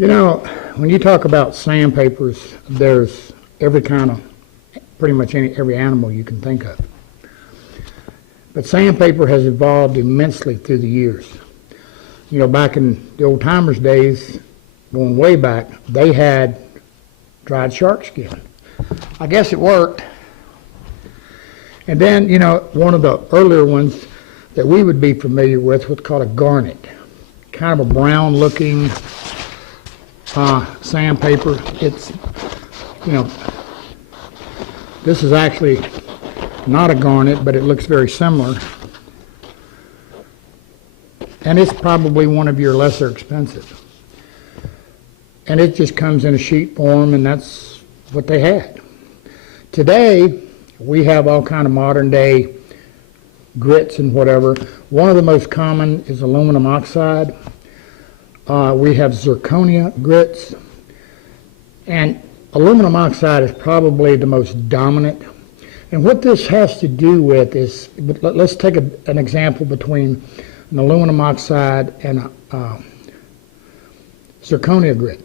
You know, when you talk about sandpapers, there's every kind of, pretty much every animal you can think of. But sandpaper has evolved immensely through the years. You know, back in the old timers' days, going way back, they had dried shark skin. I guess it worked. And then, you know, one of the earlier ones that we would be familiar with was called a garnet. Kind of a brown looking sandpaper. It's, you know, this is actually not a garnet, but it looks very similar. And it's probably one of your lesser expensive. And it just comes in a sheet form, and that's what they had. Today, we have all kind of modern day grits and whatever. One of the most common is aluminum oxide. We have zirconia grits, and aluminum oxide is probably the most dominant. And what this has to do with is, let's take an example between an aluminum oxide and a zirconia grit.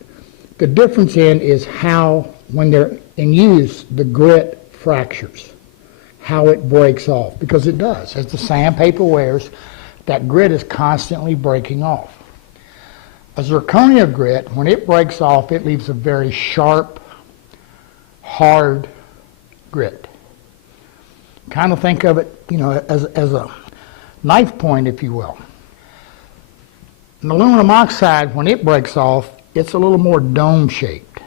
The difference is how, when they're in use, the grit fractures, how it breaks off, because it does. As the sandpaper wears, that grit is constantly breaking off. A zirconia grit, when it breaks off, it leaves a very sharp, hard grit. Kind of think of it, you know, as a knife point, if you will. An aluminum oxide, when it breaks off, it's a little more dome-shaped.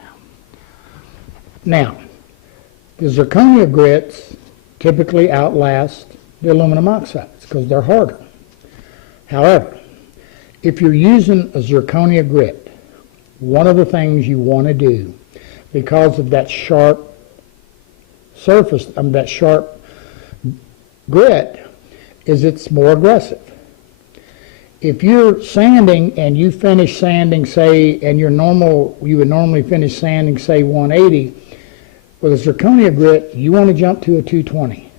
Now, the zirconia grits typically outlast the aluminum oxides because they're harder. However, if you're using a zirconia grit, one of the things you want to do, because of that sharp surface, that sharp grit, is it's more aggressive. If you're sanding and you finish sanding, say, and you would normally finish sanding, say, 180, with a zirconia grit, you want to jump to a 220,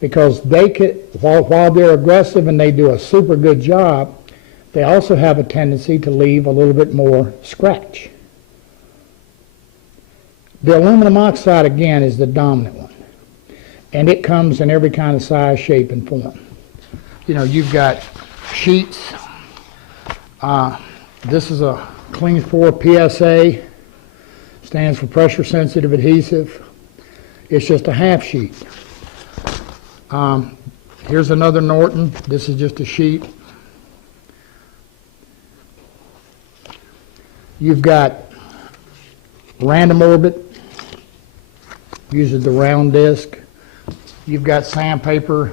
because they could, while they're aggressive and they do a super good job, they also have a tendency to leave a little bit more scratch. The aluminum oxide, again, is the dominant one, and it comes in every kind of size, shape, and form. You know, you've got sheets. This is a Clean 4 PSA, stands for pressure sensitive adhesive. It's just a half sheet. Here's another Norton. This is just a sheet. You've got Random Orbit, uses the round disc. You've got sandpaper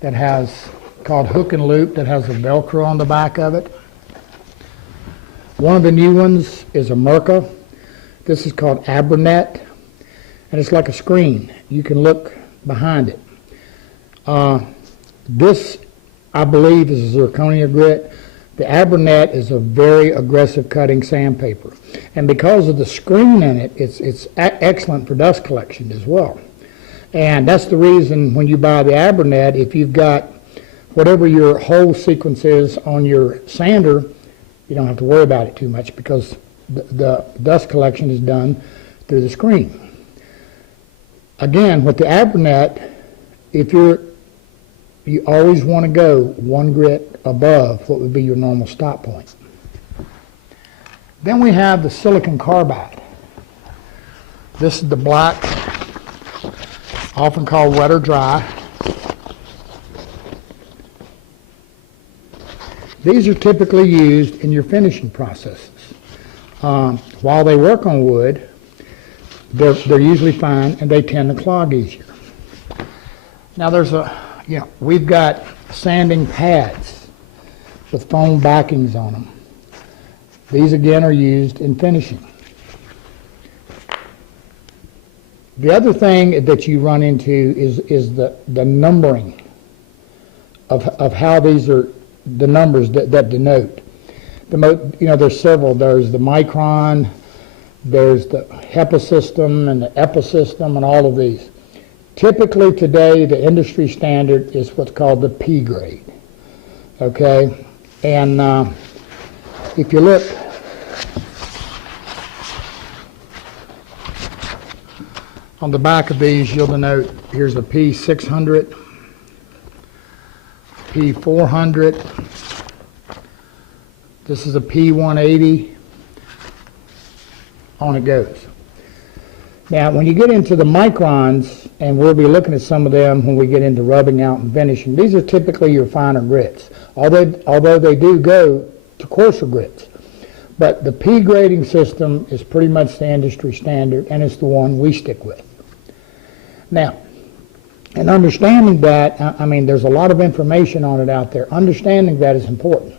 that has, called Hook and Loop, that has a Velcro on the back of it. One of the new ones is a Merca. This is called Abranet, and it's like a screen. You can look behind it. This, I believe, is a zirconia grit. The Abranet is a very aggressive cutting sandpaper, and because of the screen in it, it's excellent for dust collection as well. And that's the reason when you buy the Abranet, if you've got whatever your hole sequence is on your sander, you don't have to worry about it too much, because the dust collection is done through the screen. Again, with the Abranet, you always want to go one grit above what would be your normal stop point. Then we have the silicon carbide. This is the black, often called wet or dry. These are typically used in your finishing processes. While they work on wood, they're usually fine, and they tend to clog easier. Now we've got sanding pads with foam backings on them. These again are used in finishing. The other thing that you run into is the numbering of how these are, the numbers that denote. There's several. There's the micron, there's the HEPA system and the EPA system, and all of these. Typically today, the industry standard is what's called the P grade. Okay, and if you look On the back of these, you'll denote, here's a P600, P400, this is a P180, on it goes. Now, when you get into the microns, and we'll be looking at some of them when we get into rubbing out and finishing, these are typically your finer grits, although they do go to coarser grits. But the P grading system is pretty much the industry standard, and it's the one we stick with. Now, and understanding that, I mean, there's a lot of information on it out there. Understanding that is important.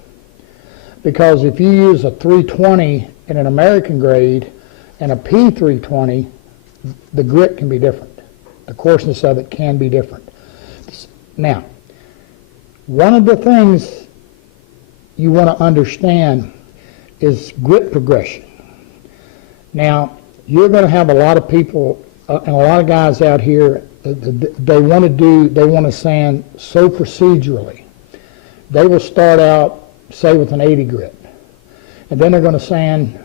Because if you use a 320 in an American grade and a P320, the grit can be different. The coarseness of it can be different. Now, one of the things you want to understand is grit progression. Now, you're going to have a lot of people and a lot of guys out here, they want to sand so procedurally. They will start out, say, with an 80 grit, and then they're going to sand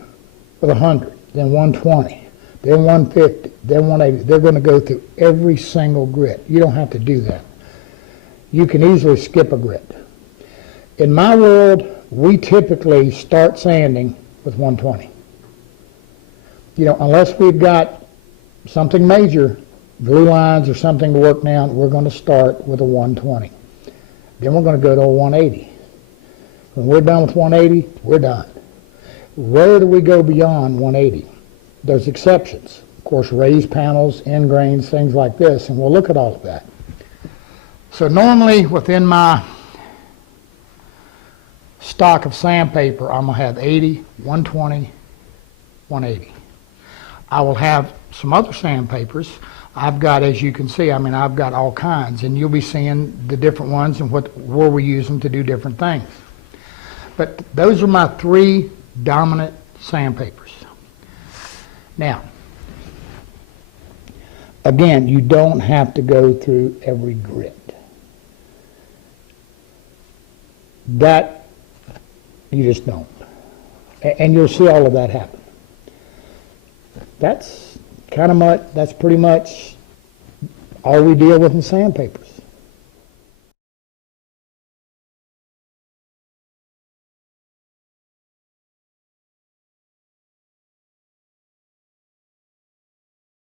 with 100, then 120, then 150, then 180. They're going to go through every single grit. You don't have to do that. You can easily skip a grit. In my world, we typically start sanding with 120. You know, unless we've got something major, glue lines or something to work down, we're going to start with a 120. Then we're going to go to a 180. When we're done with 180, we're done. Where do we go beyond 180? There's exceptions. Of course, raised panels, end grains, things like this, and we'll look at all of that. So normally within my stock of sandpaper, I'm going to have 80, 120, 180. I will have some other sandpapers. I've got, as you can see, I mean, I've got all kinds, and you'll be seeing the different ones and where we use them to do different things. But those are my three dominant sandpapers. Now, again, you don't have to go through every grit. That, you just don't. And you'll see all of that happen. That's pretty much all we deal with in sandpapers.